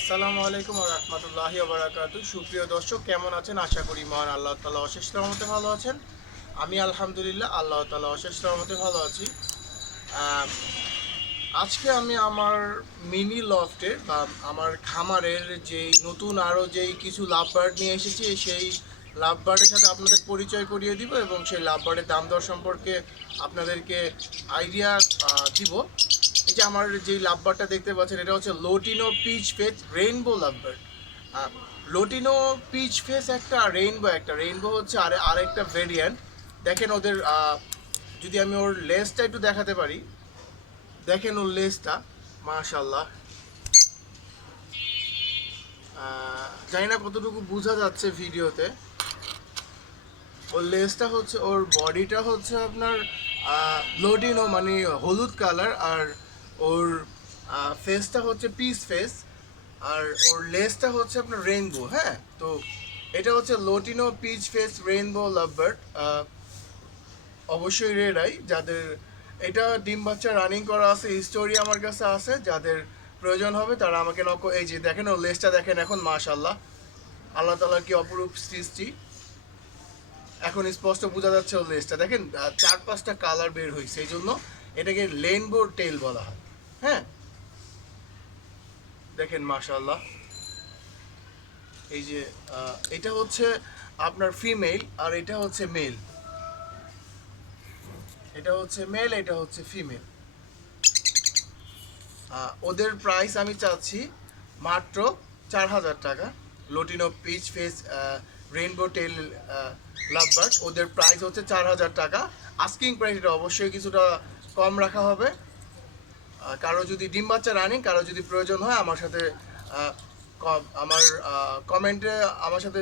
আসসালামু আলাইকুম ওয়া রাহমাতুল্লাহি ওয়া বারাকাতুহু। সুপ্রিয় দর্শক, কেমন আছেন? আশা করি মহান আল্লাহ তাআলা অশেষ রহমতে ভালো আছেন। আমি আলহামদুলিল্লাহ আল্লাহ তাআলা অশেষ রহমতে ভালো আছি। আহ, আজকে আমি আমার মিনি লফটে বা আমার খামারের যেই নতুন আরও যেই কিছু লাভ বার্ড নিয়ে এসেছি, সেই লাভ বার্ডের সাথে আপনাদের পরিচয় করিয়ে দিব এবং সেই লাভ বার্ডের দাম দর সম্পর্কে আপনাদেরকে আইডিয়া দিব। এই যে আমার যেই লাভ বার্ডটা দেখতে পাচ্ছেন, এটা হচ্ছে lutino peach face rainbow love bird. Lutino peach face একটা রেইনবো হচ্ছে আরেকটা ভেরিয়েন্ট। দেখেন ওদের যদি আমি ওর লেজটা একটু দেখাতে পারি, দেখেন ওর লেজটা মাশাল্লাহ। জানি না কতটুকু বোঝা যাচ্ছে ভিডিওতে। ওর লেজটা হচ্ছে, ওর বডিটা হচ্ছে আপনার লোডিনো মানে হলুদ কালার, আর ওর ফেসটা হচ্ছে পিস ফেস, আর ওর লেজটা হচ্ছে আপনার রেইনবো। হ্যাঁ, তো এটা হচ্ছে lutino peach face rainbow lovebird. অবশ্যই রেড আই। যাদের এটা ডিম বাচ্চা রানিং করা আছে, হিস্টোরি আমার কাছে আছে, যাদের প্রয়োজন হবে তারা আমাকে এই যে দেখেন ওর লেজটা দেখেন এখন মাশাল্লাহ, আল্লাহ তাআলার কি অপরূপ সৃষ্টি। এখন স্পষ্ট বোঝা যাচ্ছে ওর লেজটা দেখেন, 4-5টা কালার বের হয়েছে, এই জন্য এটাকে রেইনবো টেল বলা হয়। হ্যাঁ, দেখেন মাশাল্লাহ। এই যে এটা হচ্ছে আপনার ফিমেল, আর এটা হচ্ছে মেল। এটা হচ্ছে মেল, এটা হচ্ছে ফিমেল। ওদের প্রাইস আমি চাচ্ছি মাত্র 4,000 টাকা। লোটিনো পিচ ফেস রেইনবো টেল লাভবার্ড, ওদের প্রাইস হচ্ছে 4,000 টাকা। আস্কিং প্রাইস, এটা অবশ্যই কিছুটা কম রাখা হবে। কারো যদি ডিম বাচ্চা রানিং, কারো যদি প্রয়োজন হয় আমার সাথে আমার কমেন্টে আমার সাথে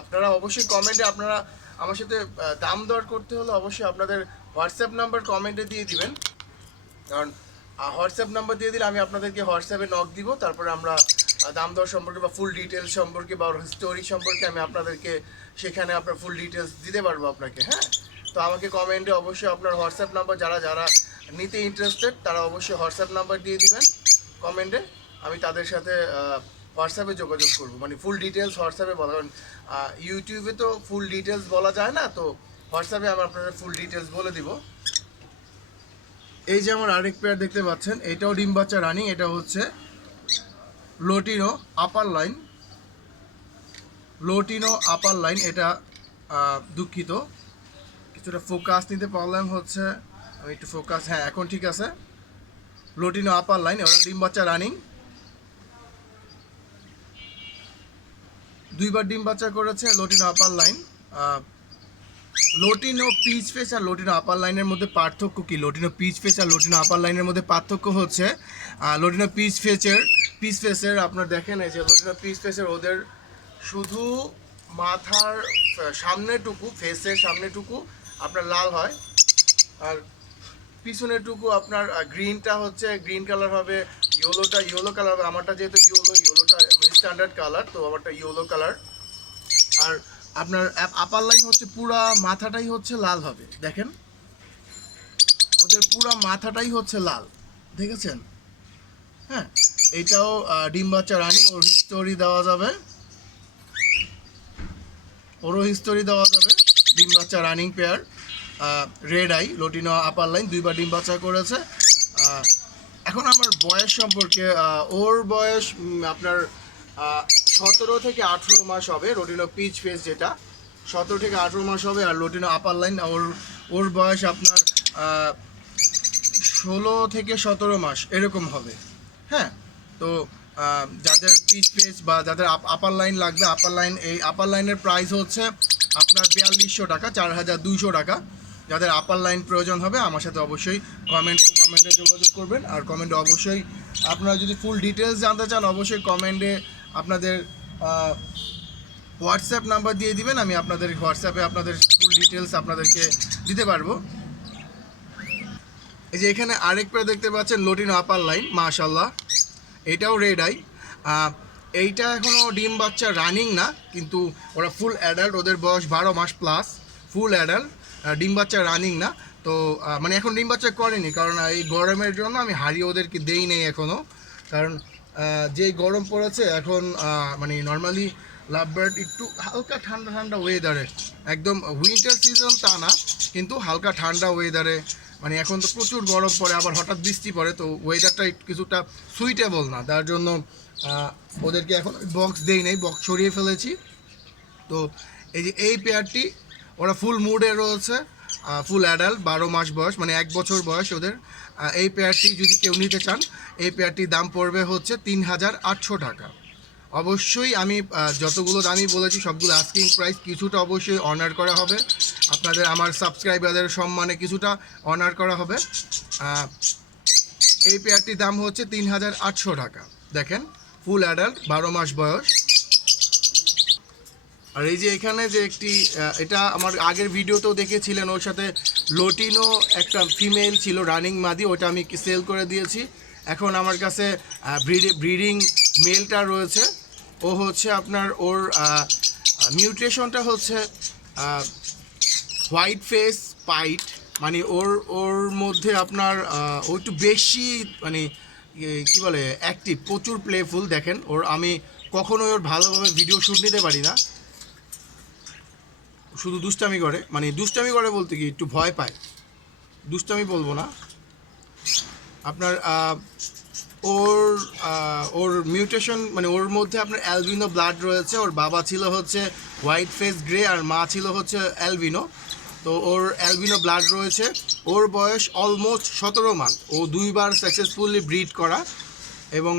আপনারা অবশ্যই কমেন্টে আপনারা আমার সাথে দাম দর করতে হলে অবশ্যই আপনাদের হোয়াটসঅ্যাপ নাম্বার কমেন্টে দিয়ে দিবেন। কারণ হোয়াটসঅ্যাপ নাম্বার দিয়ে দিলে আমি আপনাদেরকে হোয়াটসঅ্যাপে নক দিব, তারপরে আমরা দাম দর সম্পর্কে বা ফুল ডিটেলস সম্পর্কে বা স্টোরি সম্পর্কে আমি আপনাদেরকে সেখানে আপনার ফুল ডিটেলস দিতে পারবো আপনাকে। হ্যাঁ, তো আমাকে কমেন্টে অবশ্যই আপনার হোয়াটসঅ্যাপ নাম্বার, যারা যারা নিতে ইন্টারেস্টেড তারা অবশ্যই হোয়াটসঅ্যাপ নাম্বার দিয়ে দিবেন কমেন্টে। আমি তাদের সাথে হোয়াটসঅ্যাপে যোগাযোগ করবো, মানে ফুল ডিটেলস হোয়াটসঅ্যাপে বলা। কারণ ইউটিউবে তো ফুল ডিটেলস বলা যায় না, তো হোয়াটসঅ্যাপে আমি আপনাদের ফুল ডিটেলস বলে দিব। এই যে আমার আরেক পেয়ার দেখতে পাচ্ছেন, এটাও ডিম বাচ্চা রানিং। এটা হচ্ছে lutino upper line, lutino upper line. এটা দুঃখিত, কিছুটা ফোকাস নিতে প্রবলেম হচ্ছে, আমি একটু ফোকাস, হ্যাঁ এখন ঠিক আছে। লোটিনো আপার লাইন, ওরা ডিম বাচ্চা রানিং, 2বার ডিম বাচ্চা করেছে। Lutino upper line, lutino peach face আর লোটিনো আপার লাইনের মধ্যে পার্থক্য কি? লোটিনো পিচ ফেস আর লোটিনো আপার লাইনের মধ্যে পার্থক্য হচ্ছে লোটিনো পিচ ফেসের আপনার দেখেন, এই যে লোটিনো পিচ ফেসের ওদের শুধু মাথার সামনেটুকু, ফেসের সামনেটুকু আপনার লাল হয়, আর পিছনেরটুকু আপনার গ্রিনটা হচ্ছে গ্রিন কালার হবে, ইয়েলো কালার হবে। আমারটা যেহেতু ইয়েলোটা স্ট্যান্ডার্ড কালার, তো আমারটা ইয়েলো কালার। আর আপনার আপার লাইন হচ্ছে পুরা মাথাটাই হচ্ছে লাল হবে। দেখেন ওদের পুরা মাথাটাই হচ্ছে লাল, দেখেছেন? হ্যাঁ, এটাও ডিম বাচ্চা রানিং। ওরও হিস্টোরি দেওয়া যাবে। ডিম বাচ্চা running pair, red eye, lutino upper line, 2বার ডিম বাচ্চা করেছে। এখন আমার বয়স সম্পর্কে, ওর বয়স আপনার 17 থেকে 18 মাস হবে। লোটিনো পিচ ফেস যেটা 17 থেকে 18 মাস হবে, আর লোটিনো আপার লাইন ওর বয়স আপনার 16 থেকে 17 মাস এরকম হবে। হ্যাঁ, তো যাদের পিচ ফেস বা যাদের আপার লাইন লাগবে, এই আপার লাইনের প্রাইস হচ্ছে আপনার 4200 টাকা, 4200 টাকা। যাদের আপার লাইন প্রয়োজন হবে আমার সাথে অবশ্যই কমেন্টে যোগাযোগ করবেন। আর কমেন্টে অবশ্যই আপনারা যদি ফুল ডিটেলস জানতে চান অবশ্যই কমেন্টে আপনাদের হোয়াটসঅ্যাপ নাম্বার দিয়ে দিবেন, আমি আপনাদের হোয়াটসঅ্যাপে আপনাদের ফুল ডিটেলস আপনাদেরকে দিতে পারবো। এই যে এখানে আরেক পেয়ার দেখতে পাচ্ছেন, লোটিনো আপার লাইন, মাশাল্লাহ, এটাও রেড আই। এইটা এখনও ডিম বাচ্চা রানিং না, কিন্তু ওরা ফুল অ্যাডাল্ট, ওদের বয়স 12 মাস প্লাস, ফুল অ্যাডাল্ট, ডিম বাচ্চা রানিং না। তো মানে এখন ডিম বাচ্চা করেনি, কারণ এই গরমের জন্য আমি হারিয়ে ওদেরকে দেই নেই এখনও। কারণ যেই গরম পড়েছে এখন মানে নর্মালি লাভবার্ড একটু হালকা ঠান্ডা ঠান্ডা ওয়েদারে, একদম উইন্টার সিজন তা না, কিন্তু হালকা ঠান্ডা ওয়েদারে, মানে এখন তো প্রচুর গরম পড়ে আবার হঠাৎ বৃষ্টি পড়ে, তো ওয়েদারটা কিছুটা সুইটেবল না, তার জন্য ওদেরকে এখন বক্স দেই নাই, বক্স সরিয়ে ফেলেছি। তো এই পেয়ারটি ওরা ফুল মুডে রয়েছে, ফুল অ্যাডাল্ট, 12 মাস বয়স, মানে 1 বছর বয়স ওদের। এই পেয়ারটি যদি কেউ নিতে চান, এই পেয়ারটির দাম পড়বে হচ্ছে 3800 টাকা। অবশ্যই আমি যতগুলো দামই বলেছি সবগুলো আস্কিং প্রাইস, কিছুটা অবশ্যই অনার করা হবে আপনাদের, আমার সাবস্ক্রাইবারদের সম্মানে কিছুটা অনার করা হবে। এই পেয়ারটির দাম হচ্ছে 3800 টাকা। দেখেন ফুল অ্যাডাল্ট, 12 মাস বয়স। আর এই যে এখানে যে একটি এটা আমার আগের ভিডিওতেও দেখেছিলেন, ওর সাথে লোটিনো একটা ফিমেল ছিল রানিং মাদি, ওটা আমি সেল করে দিয়েছি। এখন আমার কাছে ব্রিডিং মেলটা রয়েছে, ও হচ্ছে আপনার ওর মিউটেশনটা হচ্ছে হোয়াইট ফেস পাইট, মানে ওর মধ্যে আপনার ও একটু বেশি মানে কী বলে অ্যাক্টিভ, প্রচুর প্লেফুল। দেখেন ওর, আমি কখনোই ওর ভালোভাবে ভিডিও শ্যুট নিতে পারি না, শুধু দুষ্টামি করে, মানে দুষ্টামি করে বলতে কি একটু ভয় পায়, দুষ্টামি বলবো না আপনার। ওর মিউটেশন মানে ওর মধ্যে আপনার অ্যালবিনো ব্লাড রয়েছে, ওর বাবা ছিল হচ্ছে হোয়াইট ফেস গ্রে আর মা ছিল হচ্ছে অ্যালবিনো, তো ওর অ্যালবিনো ব্লাড রয়েছে। ওর বয়স অলমোস্ট 17 মান্থ, ও 2বার সাকসেসফুলি ব্রিড করা, এবং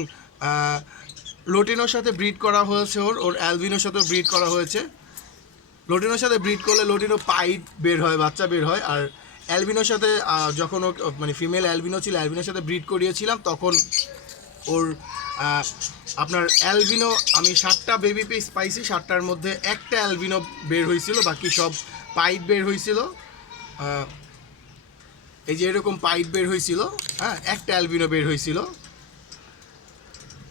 লোটিনোর সাথে ব্রিড করা হয়েছে, ওর অ্যালবিনোর সাথে ব্রিড করা হয়েছে। লোটিনোর সাথে ব্রিড করলে লোটিনো পাইট বের হয়, বাচ্চা বের হয়। আর অ্যালবিনোর সাথে যখন ও মানে ফিমেল অ্যালবিনো ছিল, অ্যালবিনোর সাথে ব্রিড করিয়েছিলাম, তখন ওর আপনার অ্যালবিনো আমি 7টা বেবি পিস পাইছি, 7টার মধ্যে একটা অ্যালবিনো বের হয়েছিল, বাকি সব পাইট বের হয়েছিল। এই যে এরকম পাইট বের হয়েছিল, হ্যাঁ, একটা অ্যালবিনো বের হয়েছিল।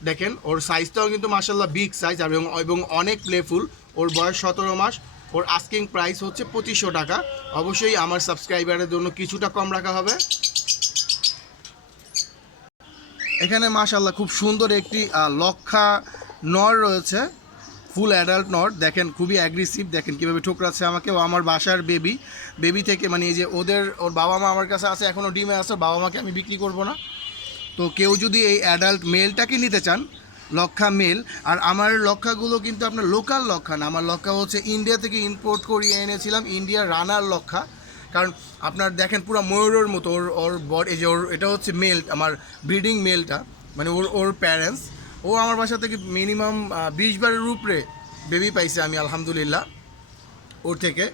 দেখেন ওর সাইজটাও কিন্তু মাশাআল্লাহ বিগ সাইজ, এবং অনেক প্লেফুল। ওর বয়স 17 মাস। ওর আস্কিং প্রাইস হচ্ছে 2500 টাকা। অবশ্যই আমার সাবস্ক্রাইবারের জন্য কিছুটা কম রাখা হবে। এখানে মাশাআল্লাহ খুব সুন্দর একটি লক্ষা নর রয়েছে, ফুল অ্যাডাল্ট নর। দেখেন খুবই অ্যাগ্রেসিভ, দেখেন কীভাবে ঠোকরাচ্ছে আমাকে। ও আমার বাসার বেবি থেকে, মানে এই যে ওর বাবা মা আমার কাছে আছে, এখনও ডিমে আছে, বাবা মাকে আমি বিক্রি করব না। তো কেউ যদি এই অ্যাডাল্ট মেলটাকে নিতে চান, লক্ষা মেল, আর আমার লক্ষাগুলো কিন্তু আপনার লোকাল লক্ষা না, আমার লক্ষা হচ্ছে ইন্ডিয়া থেকে ইম্পোর্ট করিয়ে এনেছিলাম, ইন্ডিয়ার রানার লক্ষা। কারণ আপনার দেখেন পুরো ময়ূরের মতো ওর বডি, এই যে এটা হচ্ছে মেল, আমার ব্রিডিং মেলটা, মানে ওর প্যারেন্টস। ও আমার বাসা থেকে মিনিমাম 20 বারের উপরে বেবি পাইছে আমি আলহামদুলিল্লাহ ওর থেকে।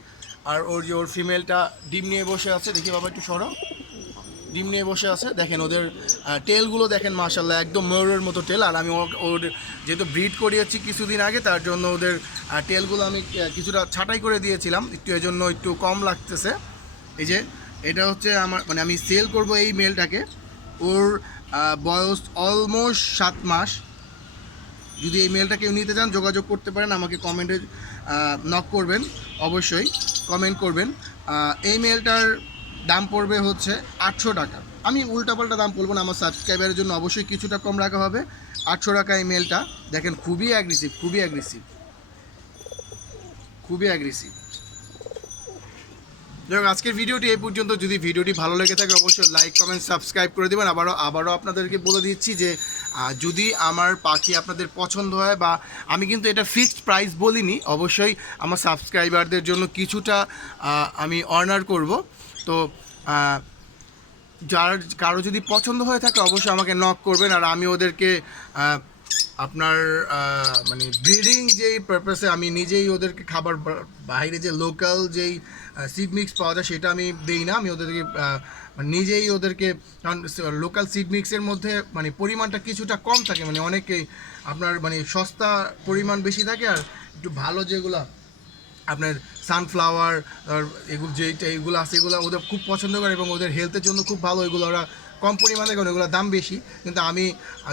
আর ওর ফিমেলটা ডিম নিয়ে বসে আছে, দেখি বাবা একটু সরো, ডিম নিয়ে বসে আছে। দেখেন ওদের টেলগুলো দেখেন মাশাআল্লাহ একদম ময়ূরের মতো টেল। আর আমি ওর যেহেতু ব্রিড করিয়েছি কিছুদিন আগে, তার জন্য ওদের টেলগুলো আমি কিছুটা ছাঁটাই করে দিয়েছিলাম, একটু এজন্য একটু কম লাগতেছে। এই যে এটা হচ্ছে আমার, মানে আমি সেল করব এই মেলটাকে। ওর বয়স অলমোস্ট 7 মাস। যদি এই মেলটা কেউ নিতে চান যোগাযোগ করতে পারেন, আমাকে কমেন্টে নক করবেন, অবশ্যই কমেন্ট করবেন। এই মেলটার দাম পড়বে হচ্ছে 800 টাকা। আমি উল্টাপাল্টা দাম বলবো না, আমার সাবস্ক্রাইবারের জন্য অবশ্যই কিছুটা কম রাখা হবে। 800 টাকা এই মেলটা। দেখেন খুবই অ্যাগ্রেসিভ, খুবই অ্যাগ্রেসিভ, খুবই অ্যাগ্রেসিভ। যাই হোক, আজকের ভিডিওটি এই পর্যন্ত। যদি ভিডিওটি ভালো লেগে থাকে অবশ্যই লাইক কমেন্ট সাবস্ক্রাইব করে দেবেন। আবারও আপনাদেরকে বলে দিচ্ছি যে যদি আমার পাখি আপনাদের পছন্দ হয়, বা আমি কিন্তু এটা ফিক্সড প্রাইস বলিনি, অবশ্যই আমার সাবস্ক্রাইবারদের জন্য কিছুটা আমি অনার করব। তো কারো যদি পছন্দ হয়ে থাকে অবশ্যই আমাকে নক করবেন, আর আমি ওদেরকে আপনার মানে ব্রিডিং যেই পারপাসে আমি নিজেই ওদেরকে খাবার, বাইরে যে লোকাল যেই সিড মিক্স পাওয়া যায় সেটা আমি দিই না, আমি ওদেরকে নিজেই ওদেরকে, কারণ লোকাল সিড মিক্সের মধ্যে মানে পরিমাণটা কিছুটা কম থাকে, মানে অনেকেই আপনার মানে সস্তা পরিমাণ বেশি থাকে, আর একটু ভালো যেগুলো আপনার সানফ্লাওয়ার আর এগুলো যেইটা এইগুলো আছে এগুলো ওদের খুব পছন্দ করে, এবং ওদের হেলথের জন্য খুব ভালো, এগুলো ওরা কম পরিমাণে, কারণ ওগুলোর দাম বেশি, কিন্তু আমি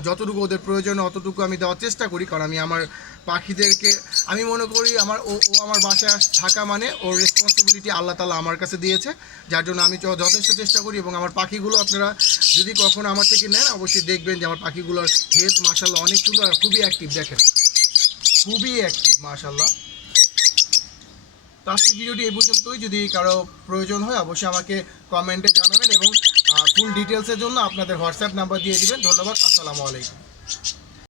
যতটুকু ওদের প্রয়োজন অতটুকু আমি দেওয়ার চেষ্টা করি। কারণ আমি আমার পাখিদেরকে আমি মনে করি আমার ও আমার বাসায় থাকা মানে ওর রেসপন্সিবিলিটি আল্লাহ তাআলা আমার কাছে দিয়েছে, যার জন্য আমি যথেষ্ট চেষ্টা করি। এবং আমার পাখিগুলো আপনারা যদি কখনো আমার থেকে নেন অবশ্যই দেখবেন যে আমার পাখিগুলোর হেলথ মাশাআল্লাহ অনেক সুন্দর আর খুবই অ্যাক্টিভ, দেখেন খুবই অ্যাক্টিভ মাশাআল্লাহ। তো আজকের ভিডিওটি এই পর্যন্তই। যদি কারো প্রয়োজন হয় অবশ্যই আমাকে কমেন্টে জানাবেন এবং ফুল ডিটেলসের জন্য আপনাদের হোয়াটসঅ্যাপ নাম্বার দিয়ে দিবেন। ধন্যবাদ, আসসালামু আলাইকুম।